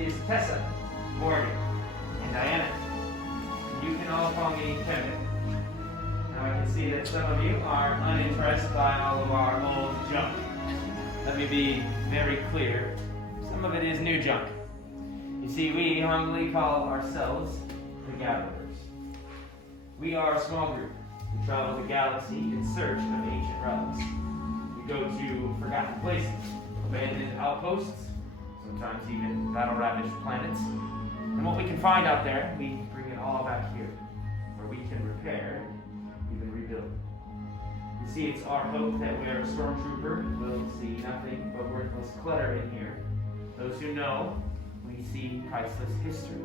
is Tessa, Morgan, and Diana. You can all call me Kevin. Now I can see that some of you are unimpressed by all of our old junk. Let me be very clear. Some of it is new junk. You see, we humbly call ourselves the Gatherers. We are a small group who travel the galaxy in search of ancient relics. We go to forgotten places, abandoned outposts, sometimes even battle-ravaged planets. And what we can find out there, we bring it all back here, where we can repair, even rebuild. You see, it's our hope that where a stormtrooper will see nothing but worthless clutter in here, those who know, we see priceless history.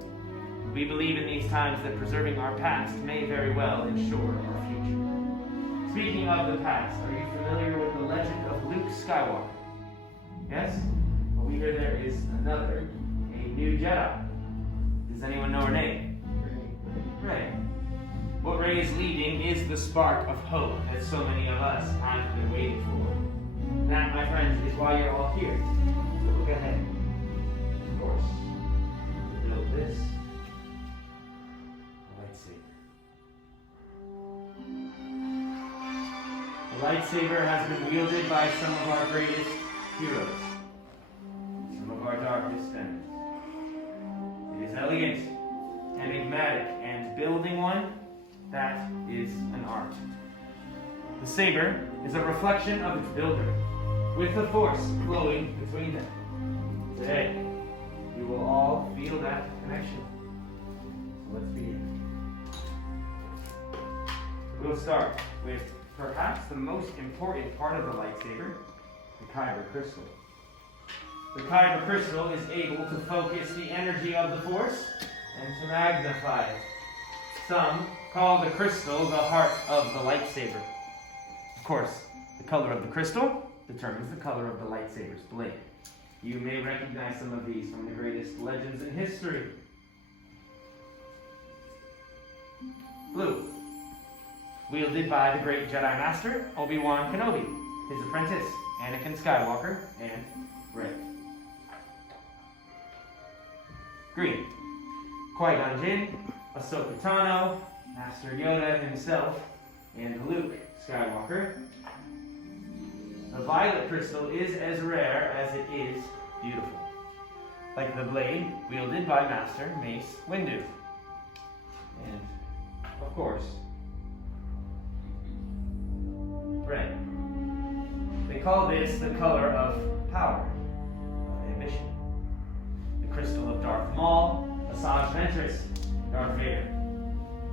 We believe in these times that preserving our past may very well ensure our future. Speaking of the past, are you familiar with the legend of Luke Skywalker? Yes? Well, we hear there is another, a new Jedi. Does anyone know her name? Rey. What Rey is leading is the spark of hope that so many of us have been waiting for. That, my friends, is why you're all here. So look ahead. Of course, to build this. The lightsaber has been wielded by some of our greatest heroes, some of our darkest enemies. It is elegant, enigmatic, and building one, that is an art. The saber is a reflection of its builder, with the force flowing between them. Today, you will all feel that connection. So let's begin. We'll start with perhaps the most important part of the lightsaber, the kyber crystal. The kyber crystal is able to focus the energy of the force and to magnify it. Some call the crystal the heart of the lightsaber. Of course, the color of the crystal determines the color of the lightsaber's blade. You may recognize some of these from the greatest legends in history. Blue, wielded by the great Jedi Master, Obi-Wan Kenobi, his apprentice, Anakin Skywalker, and Rey. Green, Qui-Gon Jinn, Ahsoka Tano, Master Yoda himself, and Luke Skywalker. The violet crystal is as rare as it is beautiful, like the blade wielded by Master Mace Windu. And, of course, red. They call this the color of power, of ambition. The crystal of Darth Maul, Asajj Ventress, Darth Vader,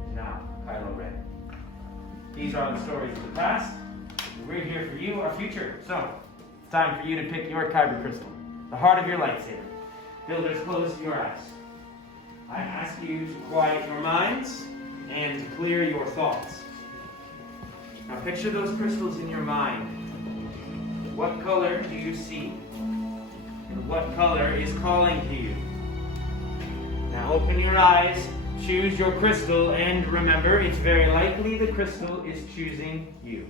and now Kylo Ren. These are the stories of the past. We're here for you, our future. So, it's time for you to pick your kyber crystal, the heart of your lightsaber. Builders, close your eyes. I ask you to quiet your minds and to clear your thoughts. Now picture those crystals in your mind. What color do you see? And what color is calling to you? Now open your eyes, choose your crystal, and remember, it's very likely the crystal is choosing you.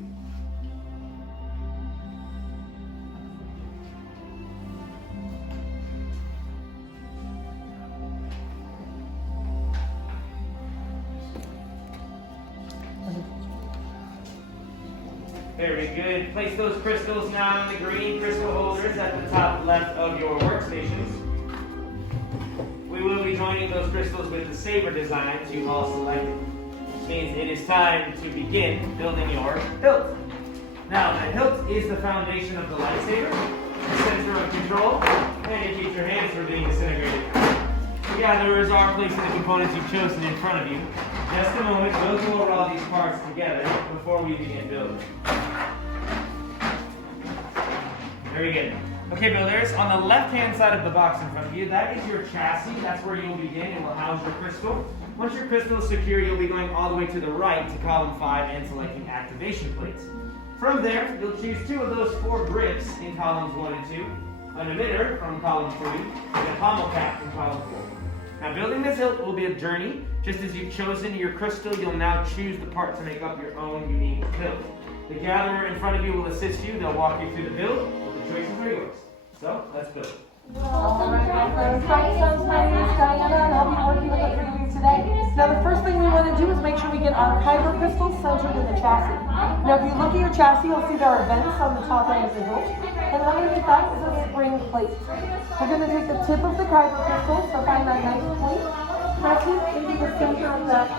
Very good. Place those crystals now in the green crystal holders at the top left of your workstations. We will be joining those crystals with the saber designs you've all selected, which means it is time to begin building your hilt. Now, the hilt is the foundation of the lightsaber, the center of control, and it keeps your hands from being disintegrated. The gatherers are placing the components you've chosen in front of you. Just a moment, we'll go over all these parts together before we begin building. Very good. Okay, builders, on the left-hand side of the box in front of you, that is your chassis. That's where you'll begin and will house your crystal. Once your crystal is secure, you'll be going all the way to the right to column 5 and selecting activation plates. From there, you'll choose 2 of those 4 grips in columns 1 and 2, an emitter from column 3, and a pommel cap from column 4. Now, building this hilt will be a journey. Just as you've chosen your crystal, you'll now choose the part to make up your own unique hilt. The gatherer in front of you will assist you. They'll walk you through the build. The choices are yours. So, let's build. Awesome. our kyber crystals centered in the chassis. Now, if you look at your chassis, you'll see there are vents on the top end of the hilt. And underneath that is a spring plate. We're going to take the tip of the kyber crystal, so find that nice point, press it into the center of that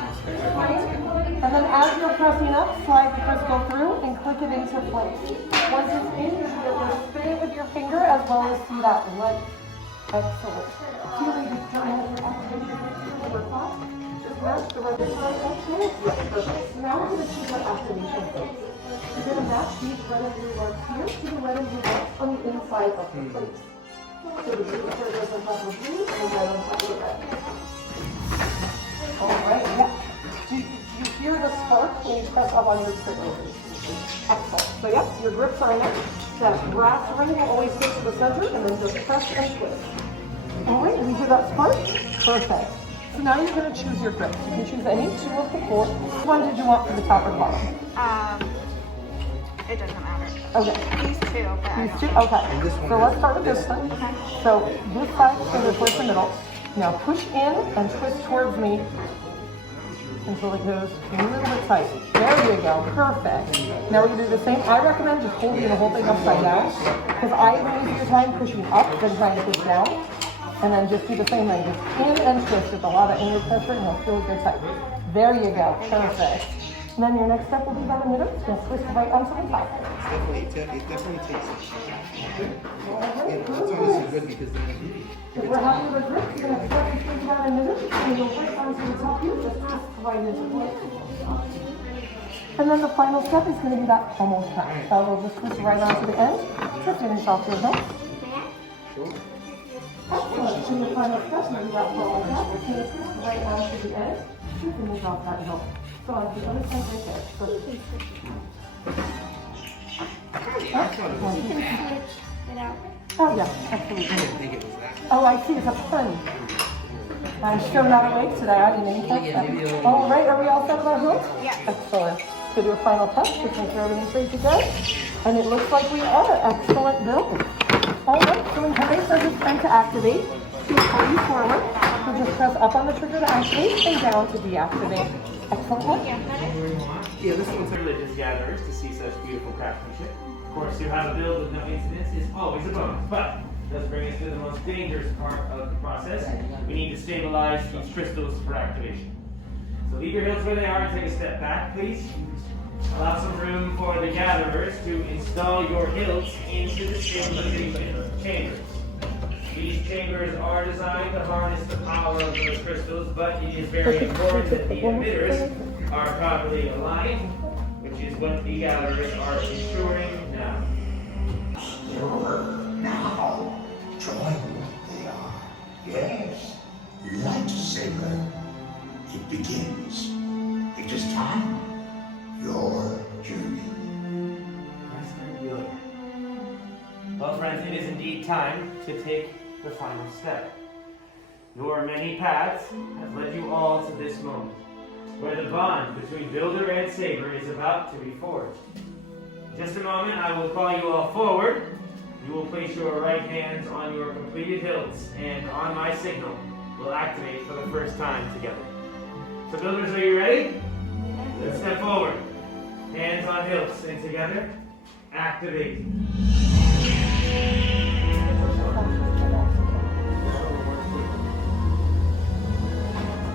plate, and then as you're pressing up, slide the crystal through and click it into place. Once it's in, you should be able to spin it with your finger as well as see that light. Excellent. See where you turn on your activation over top? Just match the right side up. Perfect. Now we're going to choose our activation phase. You're going to match these red and blue marks here to the red and blue marks on the inside of the plate. So the blue part goes on top of blue and the red on top of the red. Alright, yeah. Do you hear the spark when you press up on your trigger? Excellent. So yeah, your grips are in there. That brass ring will always stick to the center and then just press and twist. Alright, we hear that spark? Perfect. So now you're going to choose your grips. You can choose any two of the four. Which one did you want for the top or bottom? It doesn't matter. Okay. These two, but These two? Okay. So let's start with this one. Okay. So this side is going to go towards the middle. Now push in and twist towards me until it goes a little bit tight. There you go. Perfect. Now we're going to do the same. I recommend just holding the whole thing upside down because I have an easier time pushing up than trying to push down. And then just do the same thing. Just in and twist with a lot of inward pressure and you'll feel good tight. There you go. Perfect. And then your next step will be down the middle. Just going to twist right onto the top. It definitely takes it. It's always so good because if we're happy with the grip, you're going to start to twist down a minute and you'll right onto the top here. Just twist right into place. And then the final step is going to be that almost snap. So we'll just twist right onto the end to finish off your hilt. Excellent. And the final step will be that ball like that. It's going to twist right onto the end to finish off that hilt. So on the other side right there. Perfect. Oh yeah, absolutely. Oh, I see, it's a pun. I'm still not awake today, I didn't even catch that. All right, are we all set with our hilt? Yeah. Excellent. So do a final test, just make sure everything's ready to go. And it looks like we are. Excellent build. All right, so when Henry says it's time to activate, he'll pull you forward. So just press up on the trigger to activate and down to deactivate. Excellent. Yeah, this one's religious gatherers to see such beautiful craftsmanship. Of course, to have a build with no incidents is always a bonus, but it does bring us to the most dangerous part of the process. We need to stabilize these crystals for activation. So leave your hilts where they are and take a step back, please. Allow some room for the gatherers to install your hilts into the stabilization chambers. These chambers are designed to harness the power of those crystals, but it is very important that the emitters are properly aligned, which is what the gatherers are ensuring now. Now, join they are. Yes, Lightsaber. It begins. It is time. Your journey. That's very good. Well, friends, it is indeed time to take the final step. Your many paths have led you all to this moment, where the bond between Builder and Saber is about to be forged. In just a moment, I will call you all forward. You will place your right hands on your completed hilts, and on my signal, we'll activate for the first time together. So Builders, are you ready? Let's step forward. Hands on hilts, and together, activate.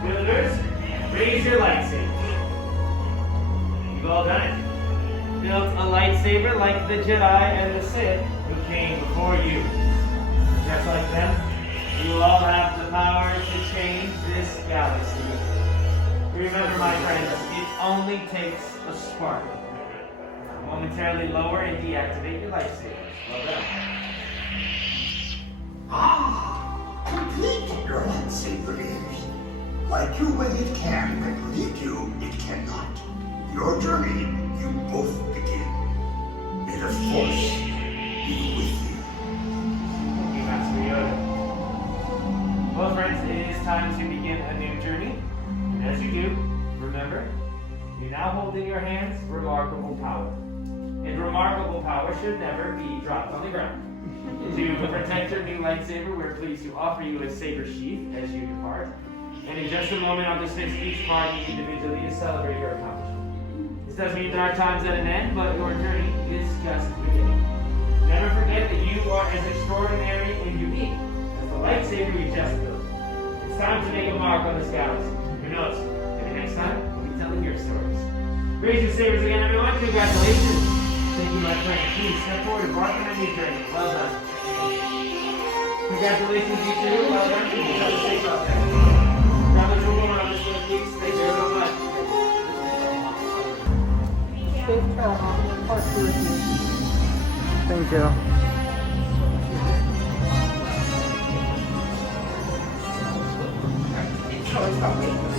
Builders, raise your lightsabers. You've all done it. Built a lightsaber like the Jedi and the Sith who came before you. Just like them, you all have the power to change this galaxy. Remember, my friends, it only takes a spark. Momentarily lower and deactivate your lightsabers. Well done. Complete your lightsaber is. Like your way it can complete you, it cannot. Your journey, you both begin. May the Force be with you. Thank you, Master Yoda. Well, friends, it is time to begin a new journey. And as you do, remember, you now hold in your hands remarkable power. And remarkable power should never be dropped on the ground. To protect your new lightsaber, we're pleased to offer you a saber sheath as you depart. And in just a moment, I'll dismiss each party individually to celebrate your accomplishment. This does mean that our time's at an end, but your journey is just beginning. Never forget that you are as extraordinary and unique as the lightsaber you just built. It's time to make a mark on this galaxy. Who knows? Maybe next time, we'll be telling your stories. Raise your sabers again, everyone. Congratulations. Thank you, my friend. Please step forward and embark on a new journey. Well done. Congratulations, you two. Well done. You have to stay up there. Brothers, we're going on this one, please. Thank you so much. Safe travel. Part 2 with you. Thank you. Oh, it's not me.